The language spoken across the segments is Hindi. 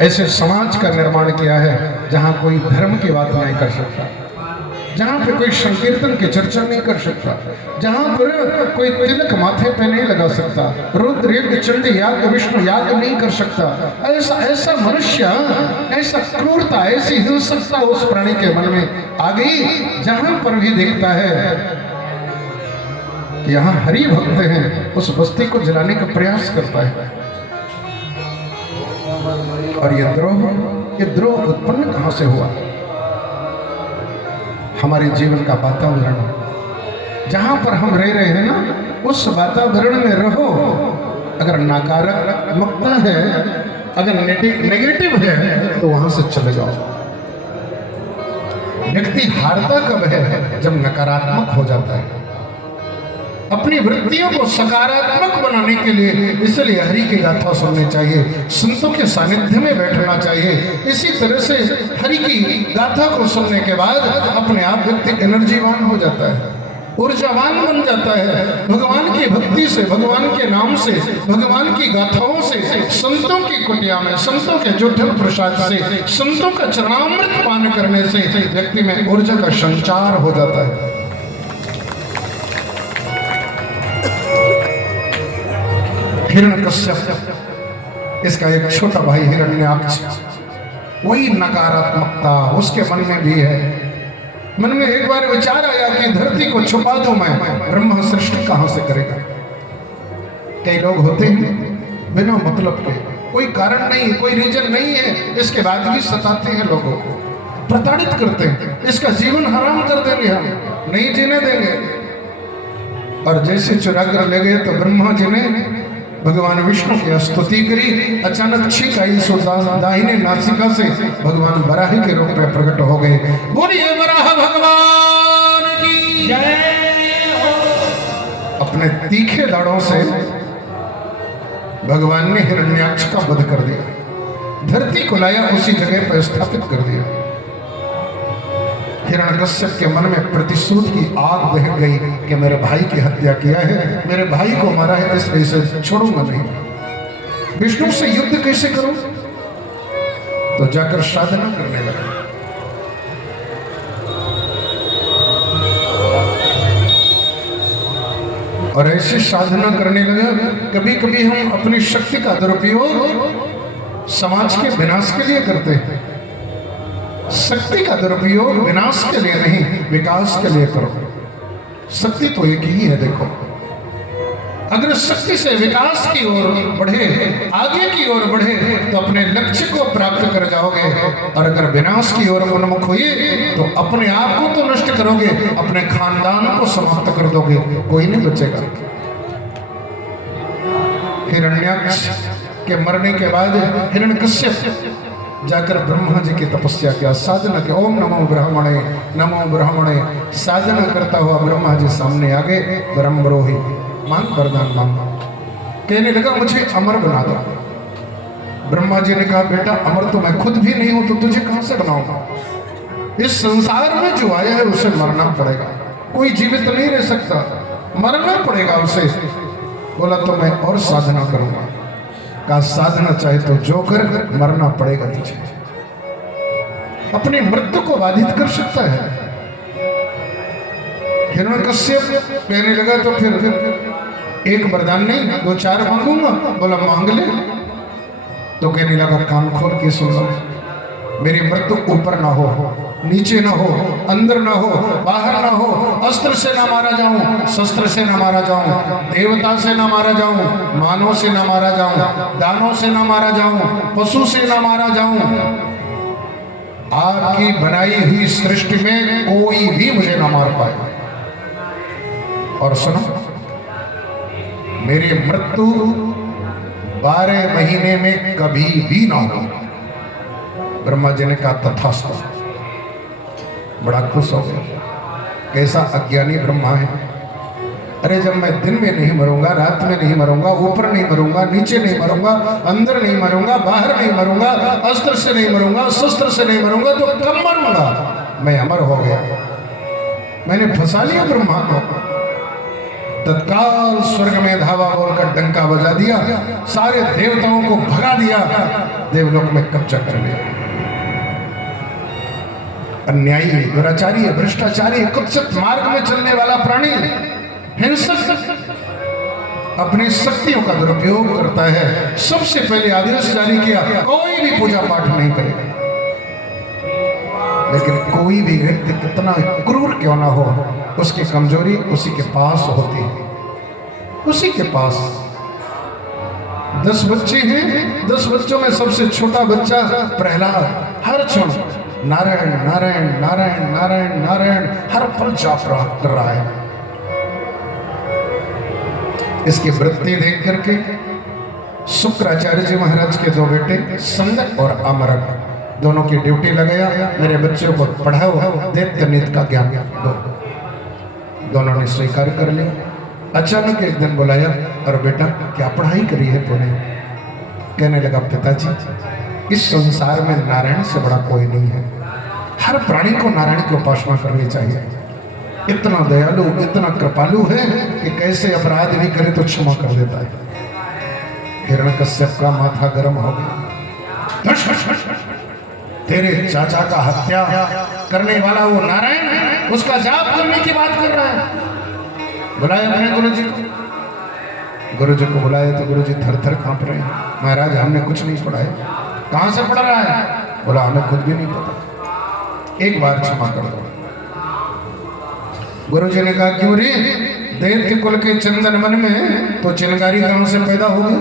ऐसे समाज का निर्माण किया है जहां कोई धर्म की बात नहीं कर सकता, जहां पे कोई संकीर्तन की चर्चा नहीं कर सकता, जहां पर कोई तिलक माथे पे नहीं लगा सकता, रुद्र यज्ञ चंडी याग विष्णु याग नहीं कर सकता। ऐसा ऐसा मनुष्य, ऐसा क्रूरता, ऐसी हिंसकता उस प्राणी के मन में आ गई, जहां पर भी देखता है कि यहाँ हरि भक्त हैं, उस बस्ती को जलाने का प्रयास करता है। और ये द्रोह उत्पन्न कहां से हुआ? हमारे जीवन का वातावरण, जहां पर हम रह रहे हैं ना, उस वातावरण में रहो। अगर नकारात्मकता है, अगर नेगेटिव है, तो वहां से चले जाओ। व्यक्ति हारता कब है? जब नकारात्मक हो जाता है। अपनी वृत्तियों को सकारात्मक बनाने के लिए इसलिए हरि की गाथा सुननी चाहिए, संतों के सानिध्य में बैठना चाहिए। इसी तरह से हरि की गाथा को सुनने के बाद अपने आप व्यक्ति एनर्जीवान हो जाता है, ऊर्जावान बन जाता है। भगवान की भक्ति से, भगवान के नाम से, भगवान की गाथाओं से, संतों की कुटिया में, संतों के जूठन प्रसाद से, संतों का चरणामृत पान करने से व्यक्ति में ऊर्जा का संचार हो जाता है। हिरण्यकश्यप, इसका एक छोटा भाई हिरण्याक्ष, वही नकारात्मकता उसके मन में भी है। मन में एक बार विचार आया कि धरती को छुपा दूं मैं, ब्रह्मा सृष्टि कहां से करेगा? कई लोग होते हैं बिना मतलब के, कोई कारण नहीं, कोई रीजन नहीं है, इसके बाद भी सताते हैं लोगों को, प्रताड़ित करते हैं। इसका जीवन हराम कर देंगे, हम नहीं जीने देंगे। और जैसे चुरा कर ले गए तो ब्रह्मा जी ने भगवान विष्णु की स्तुति करी। अचानक छींक आई, सो दाहिने नासिका से भगवान वराह के रूप में प्रकट हो गए। बोलिए वराह भगवान की जय हो। अपने तीखे दाढ़ों से भगवान ने हिरण्याक्ष का वध कर दिया, धरती को लाया, उसी जगह पर स्थापित कर दिया। हिरण्यकश्यप के मन में प्रतिशोध की आग बह गई कि मेरे भाई की हत्या किया है, मेरे भाई को मारा है, इसलिए इसे छोड़ूंगा नहीं। विष्णु से युद्ध कैसे करूं? तो जाकर साधना करने लगा। और ऐसी साधना करने लगा। कभी कभी हम अपनी शक्ति का दुरुपयोग समाज के विनाश के लिए करते हैं। शक्ति का दुरुपयोग विनाश के लिए नहीं, विकास के लिए करो। शक्ति तो एक ही है। देखो, अगर शक्ति से विकास की ओर बढ़े, आगे की ओर बढ़े, तो अपने लक्ष्य को प्राप्त कर जाओगे। और अगर विनाश की ओर उन्मुख हुए तो अपने आप को तो नष्ट करोगे, अपने खानदान को समाप्त कर दोगे, कोई नहीं बचेगा। हिरण्याक्ष के मरने के बाद हिरण्यकश्यप जाकर ब्रह्मा जी की तपस्या किया, साधना की। ओम नमो ब्रह्मणे, नमो ब्रह्मणे। साधना करता हुआ ब्रह्मा जी सामने आ गए। ब्रह्मरोही, मांग वरदान मांग। कहने लगा मुझे अमर बना दो। ब्रह्मा जी ने कहा बेटा अमर तो मैं खुद भी नहीं हूं, तो तुझे कहां से बनाऊंगा? इस संसार में जो आया है उसे मरना पड़ेगा, कोई जीवित नहीं रह सकता, मरना पड़ेगा उसे। बोला तो मैं और साधना करूंगा। का साधना चाहे तो जो कर, मरना पड़ेगा तुझे। अपनी मृत्यु को बाधित कर सकता है। हिरण्यकश्यप कहने लगा तो फिर एक वरदान नहीं, 2-4 मांगूंगा। बोला मांग ले। तो कहने लगा कान खोल के सुन लो, मेरी मृत्यु ऊपर ना हो, नीचे ना हो, अंदर ना हो, बाहर ना हो, अस्त्र से ना मारा जाऊं, शस्त्र से ना मारा जाऊं, देवता से ना मारा जाऊं, मानव से ना मारा जाऊं, दानों से ना मारा जाऊं, पशु से ना मारा जाऊं। आपकी बनाई हुई सृष्टि में कोई भी मुझे ना मार पाए। और सुनो, मेरी मृत्यु 12 महीने में कभी भी ना हो। ब्रह्मा जी ने कहा तथास्तु। बड़ा खुश हो गया। कैसा अज्ञानी ब्रह्मा है। अरे जब मैं दिन में नहीं मरूंगा, रात में नहीं मरूंगा, ऊपर नहीं मरूंगा, नीचे नहीं मरूंगा, अंदर नहीं मरूंगा, बाहर नहीं मरूंगा, अस्त्र से नहीं मरूंगा, शस्त्र से नहीं मरूंगा, तो कब मरूंगा? मैं अमर हो गया। मैंने फंसा लिया ब्रह्मा को। तत्काल स्वर्ग में धावा बोलकर डंका बजा दिया, सारे देवताओं को भगा दिया। देवलोक में कब्जा कर लिया। अन्यायी, दुराचारी, भ्रष्टाचारी, कुत्सित मार्ग में चलने वाला प्राणी, हिंसक, अपनी शक्तियों का दुरुपयोग करता है। सबसे पहले आदेश जारी किया, कोई भी पूजा पाठ नहीं करेगा। लेकिन कोई भी व्यक्ति कितना क्रूर क्यों ना हो, उसकी कमजोरी उसी के पास होती है। उसी के पास 10 बच्चे हैं, 10 बच्चों में सबसे छोटा बच्चा प्रहलाद हर क्षण नारायण नारायण नारायण नारायण नारायण हर पल जाप कर रहा है। इसकी वृत्ति देख करके शुक्राचार्य जी महाराज के 2 बेटे संगत और अमरक दोनों की ड्यूटी लगाया, मेरे बच्चों को पढ़ाओ, दैत्य नीति का ज्ञान दो। दोनों ने स्वीकार कर लिया। अचानक एक दिन बुलाया, और बेटा क्या पढ़ाई करी है तूने? कहने लगा, पिताजी इस संसार में नारायण से बड़ा कोई नहीं है। हर प्राणी को नारायण की उपासना करनी चाहिए। इतना दयालु, इतना कृपालु है कि कैसे अपराध भी करे तो क्षमा कर देता है। हिरण्यकश्यप का माथा गर्म हो गया। तेरे चाचा का हत्या करने वाला वो नारायण है, उसका जाप करने की बात कर रहा है। बुलाया अपने गुरु जी को। गुरु जी को बुलाया तो गुरु जी थर थर कांप रहे हैं। महाराज हमने कुछ नहीं पढ़ा है। कहां से पढ़ रहा है? बोला हमें खुद भी नहीं पता, एक बार क्षमा कर दो। गुरु जी ने कहा, क्यों रे? दैत्य कुल के चंदन मन में तो चिनगारी कहां से पैदा हो गई?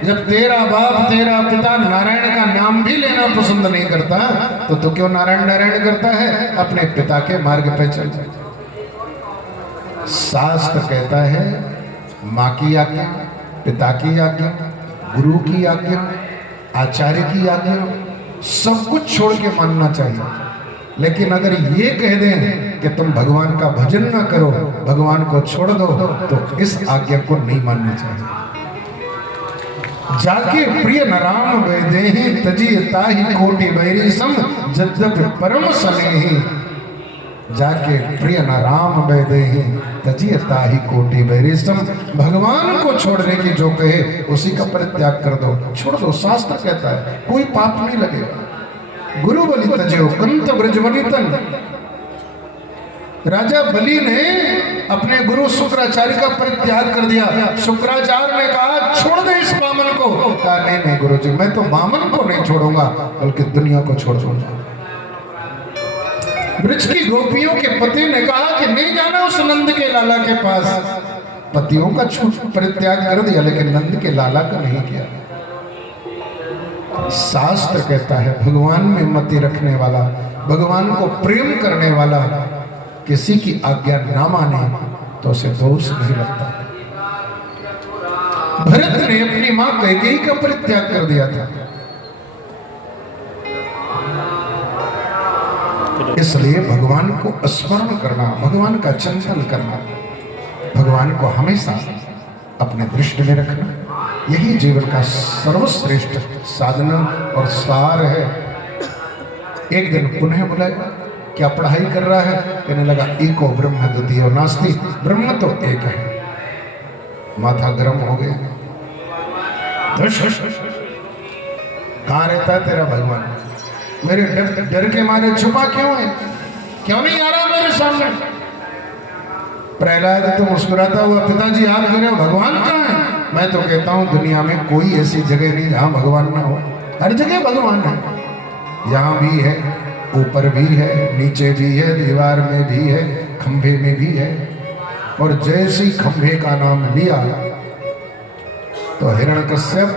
जब तेरा बाप, तेरा पिता नारायण का नाम भी लेना पसंद नहीं करता, तो तू क्यों नारायण नारायण करता है? अपने पिता के मार्ग पे चल। शास्त्र कहता है माँ की आज्ञा, पिता की आज्ञा, गुरु की आज्ञा, आचार्य की आज्ञा, सब कुछ छोड़ के मानना चाहिए। लेकिन अगर ये कह दें कि तुम भगवान का भजन ना करो, भगवान को छोड़ दो, तो इस आज्ञा को नहीं मानना चाहिए। जाके प्रिय नराम वैदेहि तजी ताहि कोटि बैरी सम जद्यपि परम स्नेहि। जाके प्रिय नराम वैदेहि तजी ताहि कोटि बैरी सम। भगवान को छोड़ने की जो कहे उसी का परित्याग कर दो, छोड़ दो। शास्त्र कहता है कोई पाप नहीं लगेगा। गुरु बलि तजो कंत ब्रजवनितन। राजा बलि ने अपने गुरु शुक्राचार्य का परित्याग कर दिया। शुक्राचार्य ने कहा छोड़ दे इस बामन को। कहा नहीं नहीं गुरु जी, मैं तो बामन को नहीं छोड़ूंगा, बल्कि दुनिया को छोड़ दूंगा। ब्रज की गोपियों के पति ने कहा कि नहीं जाना उस नंद के लाला के पास। पतियों का परित्याग कर दिया, लेकिन नंद के लाला का नहीं किया। शास्त्र कहता है भगवान में मति रखने वाला, भगवान को प्रेम करने वाला किसी की आज्ञा ना माने तो उसे दोष नहीं लगता। भरत ने अपनी मां कैकेयी का परित्याग कर दिया था, इसलिए भगवान को स्मरण करना, भगवान का चिंतन करना, भगवान को हमेशा अपने दृष्टि में रखना, यही जीवन का सर्वश्रेष्ठ साधन और सार है। एक दिन पुनः बुलाया, क्या पढ़ाई कर रहा है? कहने लगा एको ब्रह्म द्वितीयो नास्ति। ब्रह्म तो एक है। माथा गर्म हो गया। कहाँ रहता है तेरा भगवान? मेरे डर के मारे छुपा क्यों है? क्यों नहीं आ रहा मेरे सामने? प्रहलाद तो मुस्कुराता हुआ, पिताजी आप कह रहे हो भगवान कहाँ है? मैं तो कहता हूँ दुनिया में कोई ऐसी जगह नहीं जहाँ भगवान ना हो। हर जगह भगवान है। यहाँ भी है, ऊपर भी है, नीचे भी है, दीवार में भी है, खंभे में भी है। और जैसे ही खंभे का नाम लिया तो हिरण्यकश्यप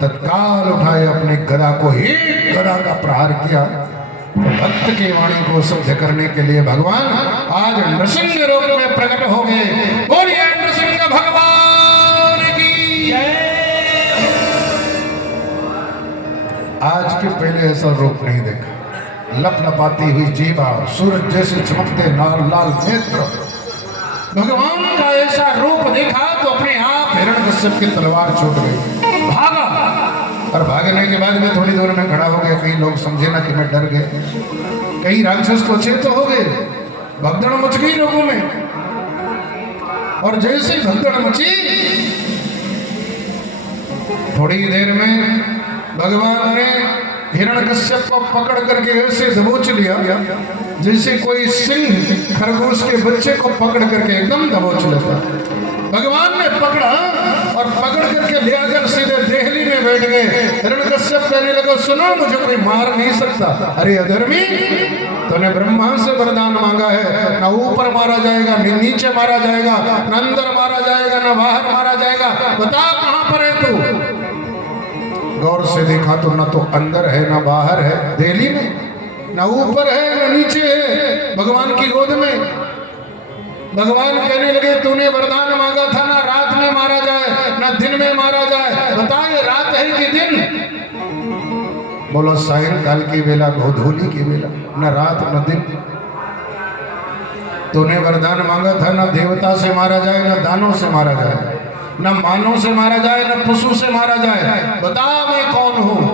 तत्काल उठाए अपने गदा को, एक गदा का प्रहार किया। तो भक्त की वाणी को शुद्ध करने के लिए भगवान आज नृसिंह रूप में प्रकट हो गए। बोलिए नृसिंह भगवान की जय। आज के पहले ऐसा रूप नहीं देखा। लपलपाती हुई जीवा, सूरज जैसे चमकते लाल लाल नेत्र, भगवान का ऐसा रूप देखा तो अपने आप हिरण्यकश्यप की तलवार छूट गई। भागा, और भागने के बाद मैं थोड़ी दूर में खड़ा हो गया, कहीं लोग समझे ना कि मैं डर गया। कई राक्षस तो चेत हो गए, भगदड़ मच गई लोगों में। और जैसे भगदड़ मची, थोड़ी देर में भगवान ने हिरण्यकश्यप को पकड़ करके ऐसे दबोच लिया जैसे कोई सिंह खरगोश के बच्चे को पकड़ करके एकदम दबोच लेता। भगवान ने पकड़ा और पकड़ करके ले आकर सीधे देहली में बैठ गए। हिरण्यकश्यप कहने लगा, सुनो, मुझे कोई मार नहीं सकता। अरे अधर्मी, तूने ब्रह्मा से वरदान मांगा है, ना ऊपर मारा जाएगा, न नीचे मारा जाएगा, न अंदर मारा जाएगा, न बाहर मारा जाएगा। बता कहां पर है तू? गौर से देखा तो न तो अंदर है न बाहर है, देहली में, न ऊपर है न नीचे है, भगवान की गोद में। भगवान कहने लगे, तूने वरदान मांगा था ना रात में मारा जाए, ना दिन में मारा जाए। बता, ये रात है कि दिन? बोलो, सायंकाल की वेला, गोधूली की वेला, न रात न दिन। तूने वरदान मांगा था ना देवता से मारा जाए, न दानों से मारा जाए, न मानव से मारा जाए, न पशु से मारा जाए। बता, मैं कौन हूं?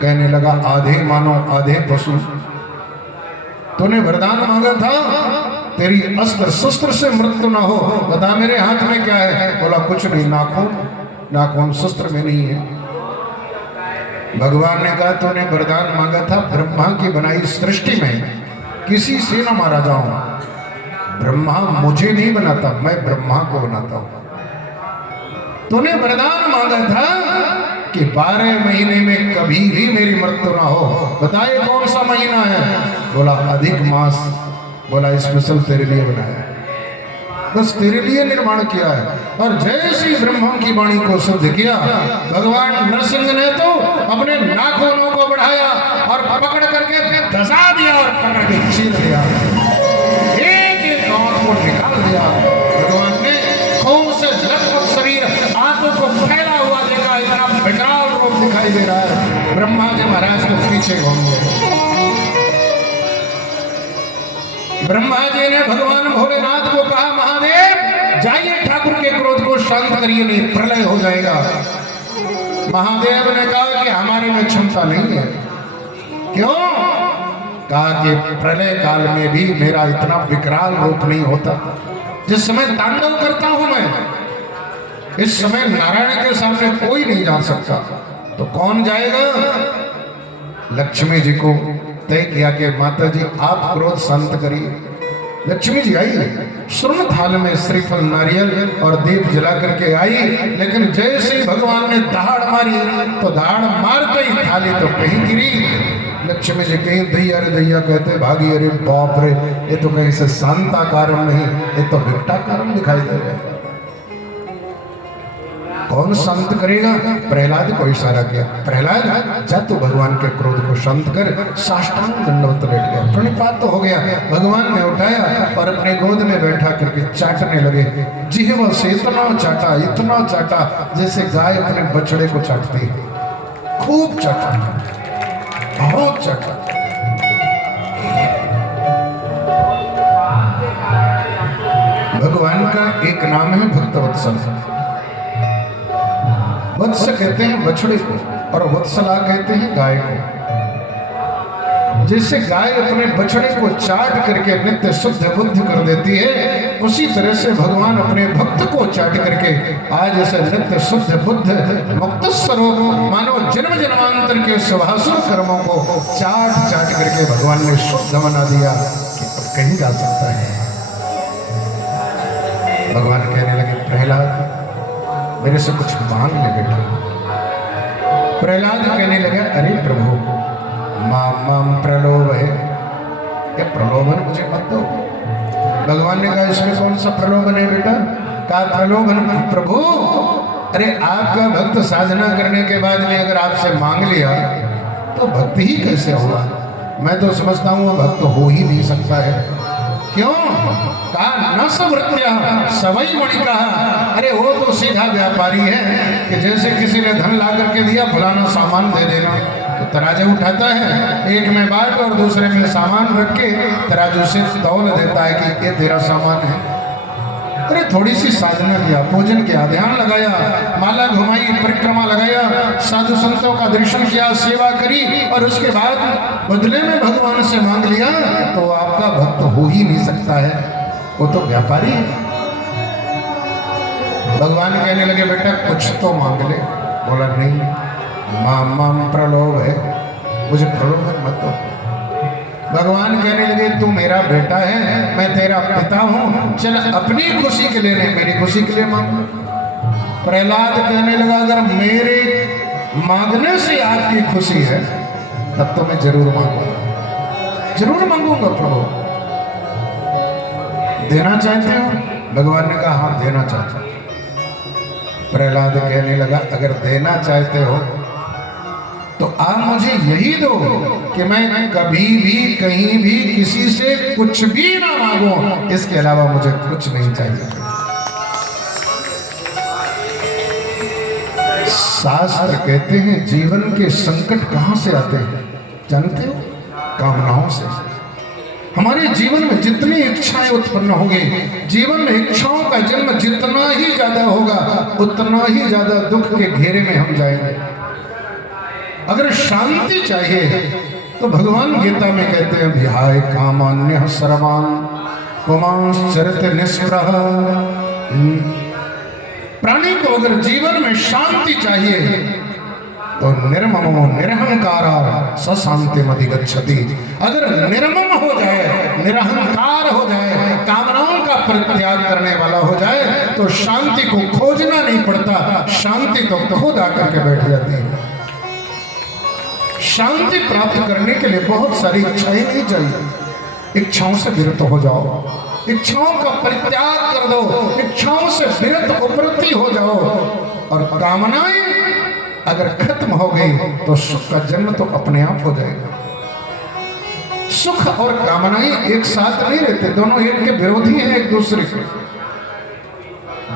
कहने लगा, आधे मानव आधे पशु। तूने वरदान मांगा था तेरी अस्त्र शस्त्र से मृत्यु ना हो। बता, मेरे हाथ में क्या है? बोला, कुछ नहीं, नाखून, नाखून शस्त्र में नहीं है। भगवान ने कहा, तूने वरदान मांगा था ब्रह्मा की बनाई सृष्टि में किसी से न मारा जाऊं। ब्रह्मा मुझे नहीं बनाता, मैं ब्रह्मा को बनाता हूं। तूने वरदान मांगा था कि 12 महीने में कभी भी मेरी मृत्यु ना हो। बताइए कौन सा महीना है? बोला, अधिक मास। बोला, स्पेशल तेरे लिए बनाया, बस तेरे लिए निर्माण किया है। और जैसे ही ब्रह्मा की वाणी को शुद्ध किया, भगवान नरसिंह ने तो अपने नाखूनों को बढ़ाया और पकड़ करके धसा दिया और पकड़ के चीर दिया, एक एक आंख को निकाल दिया। भगवान ने खून से लथपथ शरीर, आंखों को फैला हुआ देखा, इतना विकराल रूप दिखाई दे रहा है। ब्रह्मा जी महाराज को पीछे घूम गए। ब्रह्मा जी ने भगवान भोलेनाथ को कहा, महादेव जाइए ठाकुर के क्रोध को शांत करिए, नहीं प्रलय हो जाएगा। महादेव ने कहा कि हमारे में क्षमता नहीं है। क्यों? कहा कि प्रलय काल में भी मेरा इतना विकराल रूप नहीं होता। जिस समय तांडव करता हूं मैं, इस समय नारायण के सामने कोई नहीं जा सकता। तो कौन जाएगा? लक्ष्मी जी को तय किया कि माता जी आप क्रोध शांत करिए। लक्ष्मी जी आई, स्वर्ण थाल में श्रीफल, नारियल और दीप जला करके आई। लेकिन जैसे ही भगवान ने दहाड़ मारी तो दहाड़ मारते ही थाली तो कहीं गिरी। लक्ष्मी जी कहीं दैया रे दैया कहते भागी। अरे बाप रे, ये तो कहीं से शांता कारण नहीं, ये तो विकटा कारण दिखाई दे रहा है। कौन शांत करेगा? प्रहलाद को इशारा किया, प्रहलाद जा तू भगवान के क्रोध को शांत कर। साष्टांग दंडवत बैठ गया, प्रणिपात तो हो गया। भगवान ने उठाया और अपने गोद में बैठा करके चाटने लगे। जिह्वा से इतना चाटा जैसे गाय अपने बछड़े को चाटती है। खूब चाटा, बहुत चाटा। भगवान का एक नाम है भक्तवत्सल। वत्स कहते हैं बछड़े को और वत्सला कहते हैं गाय को। जैसे गाय अपने बछड़े को चाट करके नित्य शुद्ध बुद्ध कर देती है, उसी तरह से भगवान अपने भक्त को चाट करके आज ऐसे नित्य शुद्ध बुद्ध मुक्त स्वरूप मानो जन्म जन्मांतर के शुभाशुभ कर्मों को चाट चाट करके भगवान ने शुद्ध बना दिया कि अब कहीं जा सकता है। भगवान कहने लगे, प्रहलाद मेरे से कुछ मांग ले बेटा। प्रहलाद कहने लगा, अरे प्रभु माम प्रलोभ है, ये प्रलोभन मुझे मत दो। भगवान ने कहा, इसमें कौन सा प्रलोभन है बेटा? कहा प्रलोभन प्रभु, अरे आपका भक्त साधना करने के बाद में अगर आपसे मांग लिया तो भक्त ही कैसे होगा? मैं तो समझता हूँ वो भक्त हो ही नहीं सकता है। क्यों? कहा न समृत्या सवई मणि कहा, अरे वो तो सीधा व्यापारी है कि जैसे किसी ने धन ला करके दिया, फलाना सामान दे देना, तो तराजू उठाता है, एक में बाट और दूसरे में सामान रख के तराजू से तौल देता है कि ये तेरा सामान है। अरे थोड़ी सी साधना किया, पूजन किया, ध्यान लगाया, माला घुमाई, परिक्रमा लगाया, साधु संतों का दर्शन किया, सेवा करी और उसके बाद बदले में भगवान से मांग लिया तो आपका भक्त हो ही नहीं सकता है, वो तो व्यापारी है। भगवान कहने लगे, बेटा कुछ तो मांग ले। बोला नहीं, माम माम प्रलोभ है, मुझे प्रलोभन मत दो। भगवान कहने लगे तू मेरा बेटा है, मैं तेरा पिता हूं, चल अपनी खुशी के लिए नहीं मेरी खुशी के लिए मांग। प्रहलाद कहने लगा अगर मेरे मांगने से आपकी खुशी है तब तो मैं जरूर मांगूंगा, जरूर मांगूंगा प्रभु। देना चाहते हो? भगवान ने कहा हाँ देना चाहता हूं। प्रहलाद कहने लगा अगर देना चाहते हो तो आप मुझे यही दो कि मैं कभी भी कहीं भी किसी से कुछ भी ना मांगू, इसके अलावा मुझे कुछ नहीं चाहिए। शास्त्र कहते हैं जीवन के संकट कहां से आते हैं जानते हो? कामनाओं से। हमारे जीवन में जितनी इच्छाएं उत्पन्न होंगी, जीवन में इच्छाओं का जन्म जितना ही ज्यादा होगा उतना ही ज्यादा दुख के घेरे में हम जाएंगे। अगर शांति चाहिए तो भगवान गीता में कहते हैं विहाय कामान्य सर्वान पुमांश्चरित निष्प्रह। प्राणी को अगर जीवन में शांति चाहिए तो निर्ममो निरहंकारा स शांतिम अधिगच्छति। अगर निर्मम हो जाए, निरहंकार हो जाए, कामनाओं का परित्याग करने वाला हो जाए तो शांति को खोजना नहीं पड़ता, शांति तो खुद आकर के बैठ जाती है। शांति प्राप्त करने के लिए बहुत सारी इच्छाएं नहीं चाहिए। इच्छाओं से विरत हो जाओ, इच्छाओं का परित्याग कर दो, इच्छाओं से विरत उपरति हो जाओ और कामनाएं अगर खत्म हो गई तो सुख का जन्म तो अपने आप हो जाएगा। सुख और कामनाएं एक साथ नहीं रहते, दोनों एक के विरोधी हैं एक दूसरे के।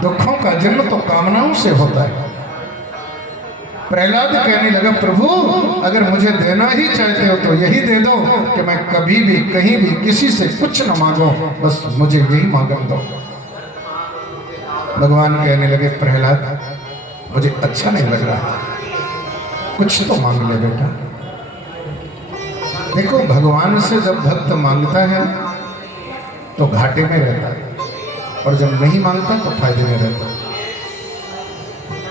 दुखों का जन्म तो कामनाओं से होता है। प्रहलाद कहने लगा प्रभु अगर मुझे देना ही चाहते हो तो यही दे दो कि मैं कभी भी कहीं भी किसी से कुछ न मांगो, बस मुझे यही मांगन दो। भगवान कहने लगे प्रहलाद मुझे अच्छा नहीं लग रहा, कुछ तो मांग ले बेटा। देखो भगवान से जब भक्त मांगता है तो घाटे में रहता है और जब नहीं मांगता तो फायदे में रहता है।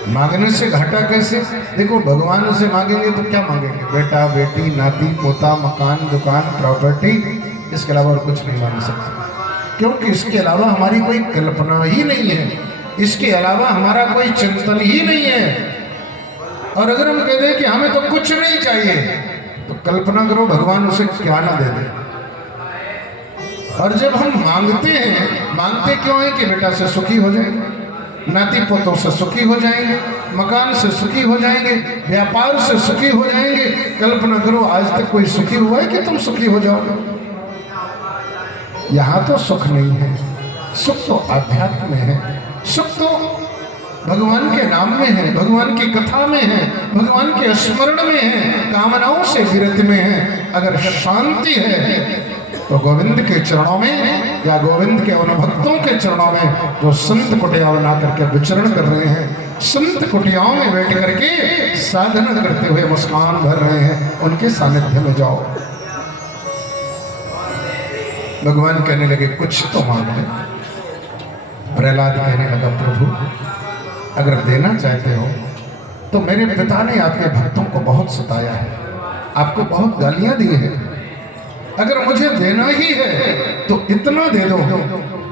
मांगने से घाटा कैसे? देखो भगवान से मांगेंगे तो क्या मांगेंगे? बेटा बेटी नाती पोता मकान दुकान प्रॉपर्टी, इसके अलावा और कुछ नहीं मांग सकते, क्योंकि इसके अलावा हमारी कोई कल्पना ही नहीं है, इसके अलावा हमारा कोई चिंतन ही नहीं है। और अगर हम कह दें कि हमें तो कुछ नहीं चाहिए तो कल्पना करो भगवान उसे क्या ना दे दे। और जब हम मांगते हैं, मांगते क्यों हैं? कि बेटा से सुखी हो जाएंगे, नाती पोतों से सुखी हो जाएंगे, मकान से सुखी हो जाएंगे, व्यापार से सुखी हो जाएंगे। कल्पना करो आज तक कोई सुखी हुआ है कि तुम सुखी हो जाओगे? यहां तो सुख नहीं है, सुख तो आध्यात्म में है, सुख तो भगवान के नाम में है, भगवान की कथा में है, भगवान के स्मरण में है, कामनाओं से विरत में है। अगर शांति है तो गोविंद के चरणों में या गोविंद के उन भक्तों के चरणों में जो संत कुटिया बना करके विचरण कर रहे हैं, संत कुटियाओं में बैठ करके साधना करते हुए मुस्कान भर रहे हैं, उनके सानिध्य में जाओ। भगवान कहने लगे कुछ तो मांग ले। प्रहलाद कहने लगा प्रभु अगर देना चाहते हो तो मेरे पिता ने आपके भक्तों को बहुत सताया है, आपको बहुत गालियां दी है। अगर मुझे देना ही है तो इतना दे दो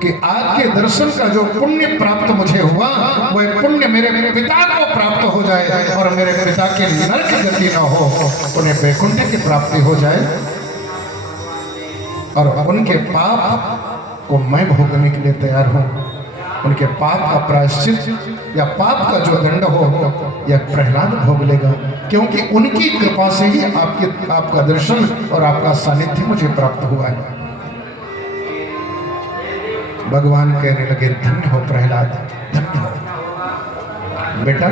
कि आपके दर्शन का जो पुण्य प्राप्त मुझे हुआ वह पुण्य मेरे पिता को प्राप्त हो जाए और मेरे पिता के नरक गति न हो, उन्हें वैकुंठ की प्राप्ति हो जाए और उनके पाप को मैं भोगने के लिए तैयार हूं। उनके पाप का प्रायश्चित या पाप का जो दंड हो यह प्रहलाद भोग लेगा, क्योंकि उनकी कृपा से ही आपका दर्शन और आपका सानिध्य मुझे प्राप्त हुआ है। भगवान कहने लगे धन्य हो प्रहलाद, धन्य हो बेटा,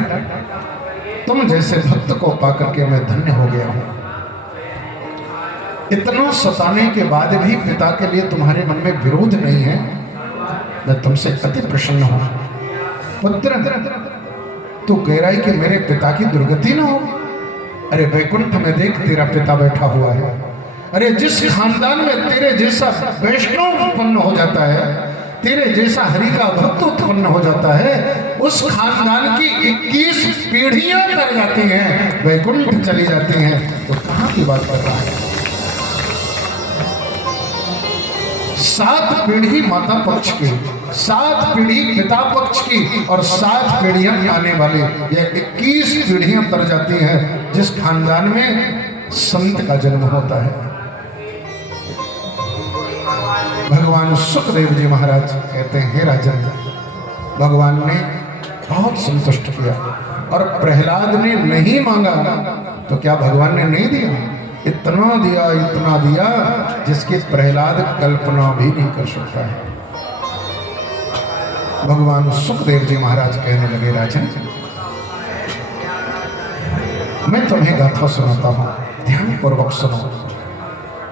तुम जैसे भक्त को पाकर के मैं धन्य हो गया हूं। इतना सताने के बाद भी पिता के लिए तुम्हारे मन में विरोध नहीं है, मैं तुमसे अति प्रसन्न हूं। पुत्र तू कह रहा है कि मेरे पिता की दुर्गति ना हो? अरे वैकुंठ में देख तेरा पिता बैठा हुआ है। अरे जिस खानदान में तेरे जैसा वैष्णव उत्पन्न हो जाता है, तेरे जैसा हरि का भक्त उत्पन्न हो जाता है, उस खानदान की 21 पीढ़ियां कर जाती हैं, वैकुंठ चली जाती हैं, तो कहां की बात कर रहा है? 7 पीढ़ी माता पक्ष की, 7 पीढ़ी पिता पक्ष की और 7 पीढ़ियां आने वाले, यह 21 पीढ़ियां तर जाती हैं जिस खानदान में संत का जन्म होता है। भगवान सुखदेव जी महाराज कहते हैं, हे राजन, भगवान ने बहुत संतुष्ट किया और प्रहलाद ने नहीं मांगा तो क्या भगवान ने नहीं दिया? इतना दिया जिसकी प्रहलाद कल्पना भी नहीं कर सकता है। भगवान सुखदेव जी महाराज कहने लगे, राजन, मैं तुम्हें गाथा सुनाता हूं, ध्यान पूर्वक सुनो।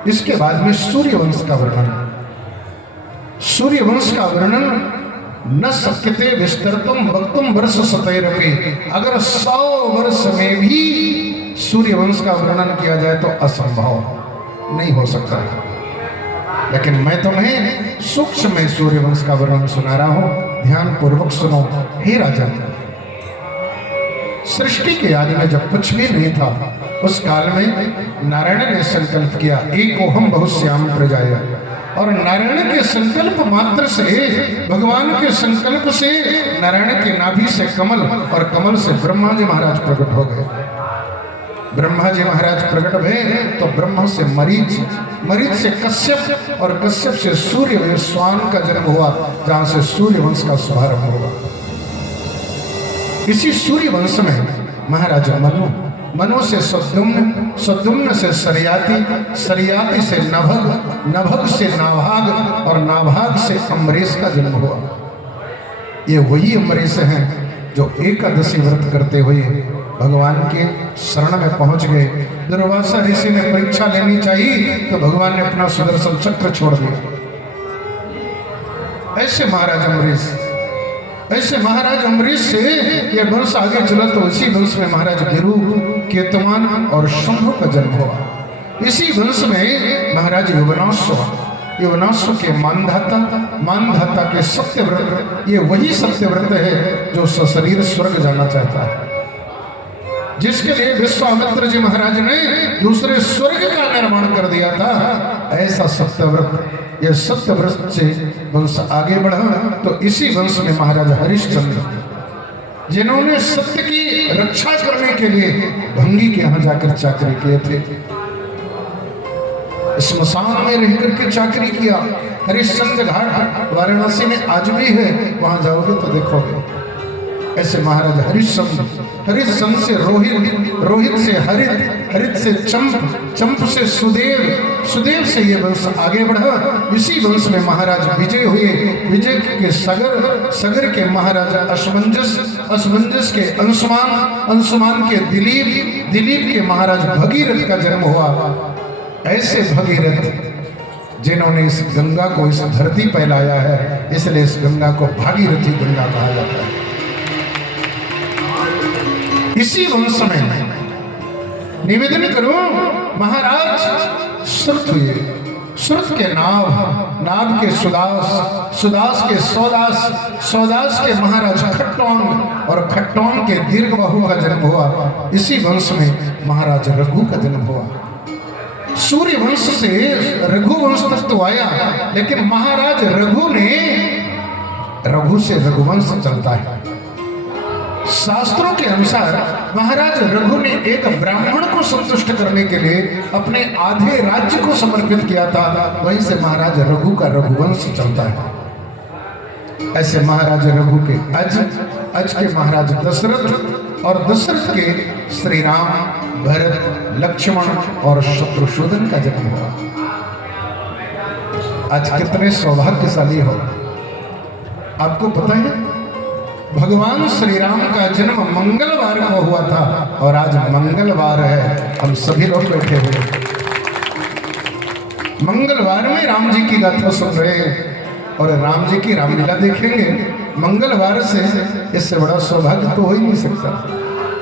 इसके बाद में सूर्यवंश का वर्णन, सूर्यवंश का वर्णन न शक्यते विस्तरतम वक्तुम वर्ष शतैरपि, अगर 100 वर्ष में भी सूर्यवंश का वर्णन किया जाए तो असंभव नहीं हो सकता है। लेकिन मैं तुम्हें सूक्ष्म में सूर्यवंश का वर्णन सुना रहा हूं, ध्यान पूर्वक सुनो। हे राजन, सृष्टि के आदि में जब कुछ भी नहीं था, उस काल में नारायण ने संकल्प किया, एकोहम बहुश्याम प्रजाया, और नारायण के संकल्प मात्र से, भगवान के संकल्प से नारायण के नाभि से कमल और कमल से ब्रह्मा जी महाराज प्रकट हो गए। ब्रह्मा जी महाराज प्रकट हुए तो ब्रह्मा से मरीच, मरीच से कश्यप और कश्यप से सूर्य विश्वान का जन्म हुआ, जहां से सूर्यवंश का शुभारंभ हुआ। इसी सूर्यवंश में महाराज मनु, मनु से सद्युम्न, सद्युम्न से सरियाती, सरियाती से नभग, नभग से नाभाग और नाभाग से अम्बरीश का जन्म हुआ। ये वही अम्बरीश हैं जो एकादशी व्रत करते हुए भगवान के शरण में पहुंच गए। दुर्वासा ऋषि ने परीक्षा लेनी चाहिए तो भगवान ने अपना सुदर्शन चक्र छोड़ दिया। ऐसे महाराज अम्बरीश, ऐसे महाराज अम्बरीश से यह वंश आगे चला तो इसी वंश में महाराज वीरू, केतुमान और शंभु का जन्म हुआ। इसी वंश में महाराज युवनाश्व, युवनाश्व के मानधाता, मानधाता के सत्यव्रत, ये वही सत्यव्रत है जो सशरीर स्वर्ग जाना चाहता है, जिसके लिए विश्वामित्र जी महाराज ने दूसरे स्वर्ग का निर्माण कर दिया था। ऐसा सत्यव्रत, यह सत्यव्रत से वंश आगे बढ़ा तो इसी वंश में महाराज हरिश्चंद्र, जिन्होंने सत्य की रक्षा करने के लिए भंगी के यहां जाकर चाकरी किए थे, स्मशान में रहकर के चाकरी किया। हरिश्चंद्र घाट वाराणसी में आज भी है, वहां जाओगे तो देखोगे। ऐसे महाराज हरिश्चंद्र, हरिश्चंद्र से रोहित, रोहित से हरित, हरित से चंप, चंप से सुदेव, सुदेव से ये वंश आगे बढ़ा। इसी वंश में महाराज विजय हुए, विजय के सगर, सगर के महाराज अश्वंजस, अश्वंजस के अंशुमान, अंशुमान के दिलीप, दिलीप के महाराज भगीरथ का जन्म हुआ। ऐसे भगीरथ जिन्होंने इस गंगा को इस धरती पर लाया है, इसलिए इस गंगा को भागीरथी गंगा कहा जाता है। इसी वंश में निवेदन करूं, महाराज श्रुत हुए, श्रुत के नाभ, नाभ के सुदास, सुदास के सौदास, सौदास के महाराज खट्टौंग और खट्टौंग के दीर्घबाहु का जन्म हुआ। इसी वंश में महाराज रघु का जन्म हुआ। सूर्य वंश से रघुवंश तक तो आया, लेकिन महाराज रघु ने, रघु से रघुवंश चलता है। शास्त्रों के अनुसार महाराज रघु ने एक ब्राह्मण को संतुष्ट करने के लिए अपने आधे राज्य को समर्पित किया था, वहीं से महाराज रघु का रघुवंश चलता है। ऐसे महाराज रघु के अज, अज के महाराज दशरथ और दशरथ के श्री राम, भरत, लक्ष्मण और शत्रुशोधन का जन्म हुआ। आज कितने सौभाग्यशाली हो। आपको पता है भगवान श्री राम का जन्म मंगलवार को हुआ था और आज मंगलवार है, हम सभी लोग बैठे हुए मंगलवार में राम जी की गाथा सुन रहे हैं और राम जी की रामलीला देखेंगे। मंगलवार से इससे बड़ा सौभाग्य तो हो ही नहीं सकता।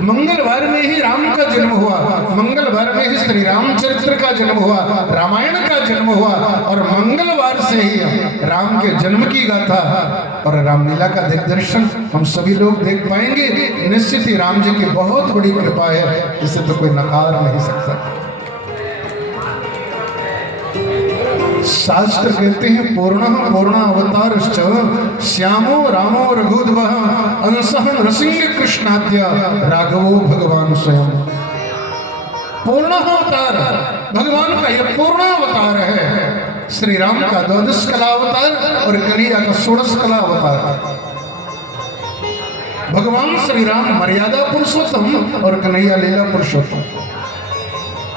मंगलवार में ही राम का जन्म हुआ, मंगलवार में ही श्री रामचरित्र का जन्म हुआ, रामायण का जन्म हुआ, और मंगलवार से ही राम के जन्म की गाथा और रामलीला का दिग्दर्शन हम सभी लोग देख पाएंगे। निश्चित ही राम जी की बहुत बड़ी कृपा है, इसे तो कोई नकार नहीं सकता। शास्त्र कहते हैं पूर्णः पूर्णावतारश्च श्यामो रामो रघुद्वः अंशः नृसिंह कृष्णाद्य राघवो भगवान स्वयं। पूर्णावतार भगवान का यह पूर्णावतार है। श्री राम का द्वादश कला अवतार और कन्हैया का षोडश कला अवतार। भगवान श्री राम मर्यादा पुरुषोत्तम और कन्हैया लीला पुरुषोत्तम।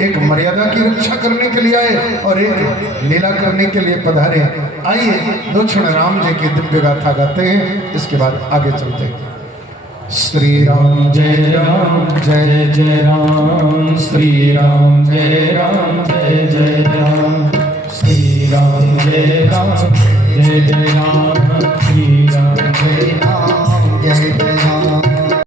एक मर्यादा की रक्षा करने के लिए आए और एक लीला करने के लिए पधारे। आइए दो क्षण राम जी की दिव्य गाथा गाते हैं, इसके बाद आगे चलते हैं। श्री राम जय जय राम, श्री राम जय जय राम, श्री राम जय राम, श्री राम